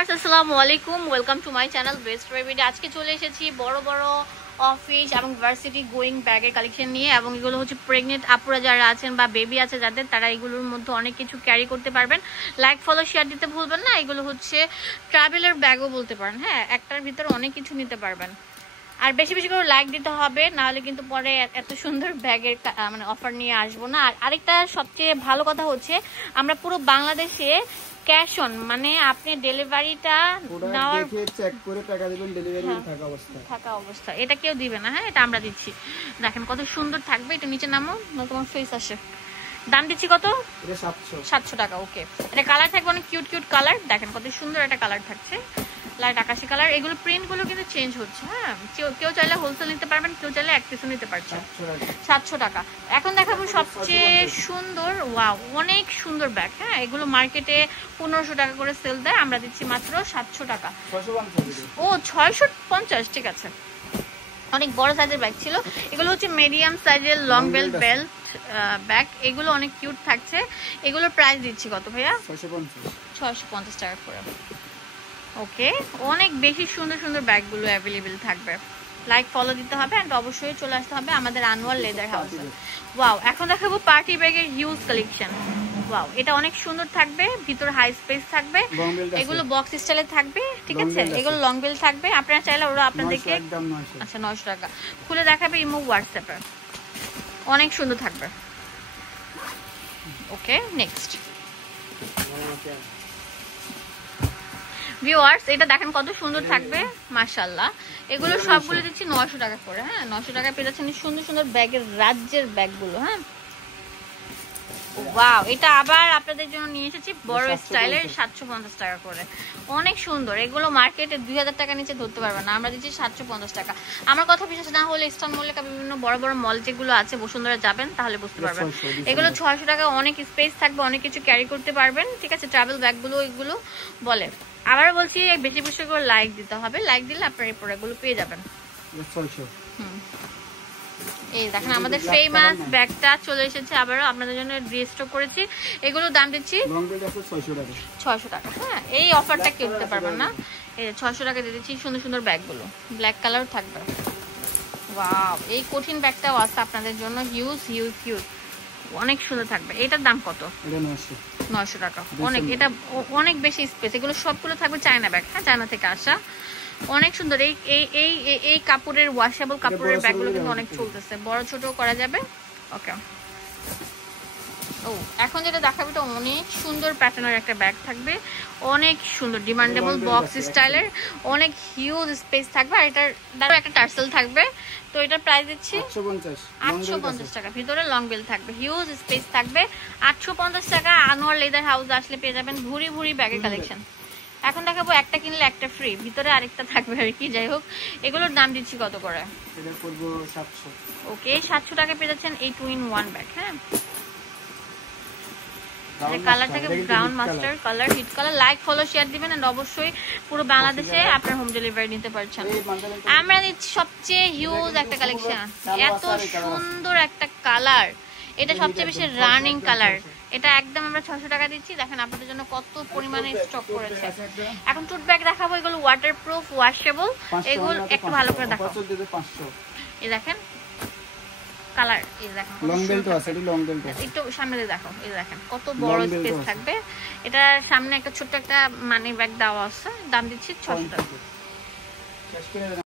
আসসালামু আলাইকুম, welcome to my channel best baby. আজকে চলে এসেছি বড় বড় অফিস এবং ভার্সিটি গোয়িং ব্যাগের কালেকশন নিয়ে, এবং এগুলো হচ্ছে প্রেগনেন্ট আপুরা যারা আছেন বা বেবি আছে যাদের, তারা এগুলোর মধ্যে অনেক কিছু ক্যারি করতে পারবেন। লাইক ফলো শেয়ার দিতে ভুলবেন না। এগুলো হচ্ছে ট্রাভেলের ব্যাগও বলতে পারেন। হ্যাঁ, একটার ভিতরে অনেক কিছু নিতে পারবেন। আর বেশি বেশি করে লাইক দিতে হবে, নাহলে কিন্তু পরে এত সুন্দর ব্যাগের মানে অফার নিয়ে আসবো না। আর আরেকটা সবচেয়ে ভালো কথা হচ্ছে, আমরা পুরো বাংলাদেশে ক্যাশ অন, মানে আপনি ডেলিভারিটা নেওয়ার চেক করে টাকা দিবেন, ডেলিভারি থাকা অবস্থা এটা কেউ দিবে না। হ্যাঁ, এটা আমরা দিচ্ছি। দেখেন কত সুন্দর থাকবে। এটা নিচে নামো না, তোমার ফেস আসে। দাম দিচ্ছি কত? এটা 700 টাকা। ওকে, এটা কালার থাকবে অনেক কিউট কিউট কালার। দেখেন কত সুন্দর একটা কালার থাকছে, লাইট আকাশি কালার। এগুলো প্রিন্ট গুলো কিন্তু চেঞ্জ হচ্ছে। হ্যাঁ, কেউ চাইলে হোলসেল নিতে পারবেন, কেউ চাইলে এক পিসও নিতে পারছেন। 700 টাকা। এখন দেখাবো সবচেয়ে সুন্দর, ওয়াও অনেক সুন্দর ব্যাগ। হ্যাঁ, এগুলো মার্কেটে 1500 টাকা করে সেল দেয়, আমরা দিচ্ছি মাত্র 700 টাকা। ও 650, ঠিক আছে। অনেক বড় সাইজের ব্যাগ ছিল। এগুলো হচ্ছে মিডিয়াম সাইজের লং বেল্ট ব্যাগ। এগুলো অনেক কিউট থাকছে। এগুলোর প্রাইস দিচ্ছি কত ভাইয়া? 650 টাকা করে। ওকে, অনেক বেশি সুন্দর সুন্দর ব্যাগগুলো অ্যাভেলেবেল থাকবে। লাইক ফলো দিতে হবে, এন্ড অবশ্যই চলে আসতে হবে আমাদের আনোয়ার লেদার হাউসে। ওয়াও, এখন দেখাবো পার্টি ব্যাগের হিউজ কালেকশন। ওয়াও, এটা অনেক সুন্দর থাকবে, ভিতর হাই স্পেস থাকবে। এগুলো বক্স স্টাইলে থাকবে, ঠিক আছে। এগুলো লং বেল থাকবে। আপনারা চাইলে ওরা আপনাদেরকে আচ্ছা 900 টাকা খুলে দেখাবে ইমো হোয়াটসঅ্যাপে। অনেক সুন্দর থাকবে। ওকে, নেক্সট ভিউয়ার্স, এটা দেখেন কত সুন্দর থাকবে, মাশাআল্লাহ। এগুলো সবগুলো দিচ্ছি 900 টাকা করে। হ্যাঁ, 900 টাকা পেয়ে যাচ্ছেন সুন্দর সুন্দর ব্যাগের রাজ্যের ব্যাগগুলো। হ্যাঁ, ওয়াও, এটা আবার আপনাদের জন্য নিয়ে এসেছি বড় স্টাইলের 750 টাকা করে। অনেক সুন্দর। এগুলো মার্কেটে 2000 টাকা নিচে ধরতে পারবে না, আমরা দিচ্ছি 750 টাকা। আমার কথা বিশ্বাস না হলে ইস্টার্ন মলে বিভিন্ন বড় বড় মল যেগুলো আছে বসুন্ধরা যাবেন, তাহলে বুঝতে পারবেন। এগুলো 600 টাকা, অনেক স্পেস থাকবে, অনেক কিছু ক্যারি করতে পারবেন, ঠিক আছে। ট্রাভেল ব্যাগগুলো এগুলো বলে। আবার বলছি, বেশি বেশি করে লাইক দিতে হবে। লাইক দিলে আপনারা এই প্রোডাক্টগুলো পেয়ে যাবেন। এই দেখেন আমাদের ফেমাস ব্যাগটা চলে এসেছে, আবারও আপনাদের জন্য রিস্টক করেছি। এগুলোর দাম দিচ্ছি 600 টাকা। হ্যাঁ, এই অফারটা কেউ দিতে পারবেন না। এই 600 টাকা দিয়ে দিচ্ছি সুন্দর সুন্দর ব্যাগগুলো। ব্ল্যাক কালার থাকবে। ওয়াও, এই কঠিন ব্যাগটাও আছে আপনাদের জন্য, হিউজ হিউজ হিউজ, অনেক সুন্দর থাকবে। এটার দাম কত? 900 টাকা। অনেক, এটা অনেক বেশি স্পেস। এগুলো সবগুলো থাকবে চায়না ব্যাগ। হ্যাঁ, চায়না থেকে আসা, অনেক সুন্দর। এই কাপড়ের ওয়াশেবল কাপড়ের ব্যাগগুলো কিন্তু অনেক চলতেছে, বড় ছোট করা যাবে। ওকে, ও এখন যেটা দেখাবো এটা অনেক সুন্দর প্যাটার্নের একটা ব্যাগ থাকবে, অনেক সুন্দর ডিমান্ডেবল বক্স স্টাইলের, অনেক হিউজ স্পেস থাকবে। আর এটার একটা টার্সেল থাকবে। তো এটার প্রাইস দিচ্ছি 850 টাকা। ভিতরে লং বেল থাকবে, হিউজ স্পেস থাকবে। 850 টাকা। আনোয়ার লেদার হাউস আসলে পেয়ে যাবেন ভুরি ভুরি ব্যাগের কালেকশন। এখন দেখাবো একটা কিনলে একটা ফ্রি, ভিতরে আরেকটা থাকবে আর কি। যাই হোক, এগুলোর দাম দিচ্ছি কত করে? ওকে, 700 টাকা পেয়ে যাচ্ছেন এই 2-in-1 ব্যাগ। হ্যাঁ, কালার থাকে brown master colour, hit colour. Like follow share দিবেন, এন্ড অবশ্যই পুরো বাংলাদেশে আপনার হোম ডেলিভারি নিতে পারছেন। আমরা নিচ্ছি সবচেয়ে হিউজ একটা কালেকশন, এত সুন্দর একটা কালার। এটা সবচেয়ে বেশি রানিং কালার। এটা একদম আমরা 600 টাকা দিচ্ছি। দেখেন আপনাদের জন্য কত পরিমাণে স্টক করেছে। এখন টুট ব্যাগ দেখাবো, এগুলো ওয়াটারপ্রুফ ওয়াশেবল। এগুলো একটু ভালো করে দেখাবো। এই দেখেন কালার, এই দেখেন লং বেল্ট আছে, এটি লং বেল্ট আছে। একটু সামনে দিয়ে দেখো, এই দেখেন কত বড় স্পেস থাকবে। এটা সামনে একটা ছোট্ট একটা মানি ব্যাগ দেওয়া আছে। দাম দিচ্ছি 600 টাকা।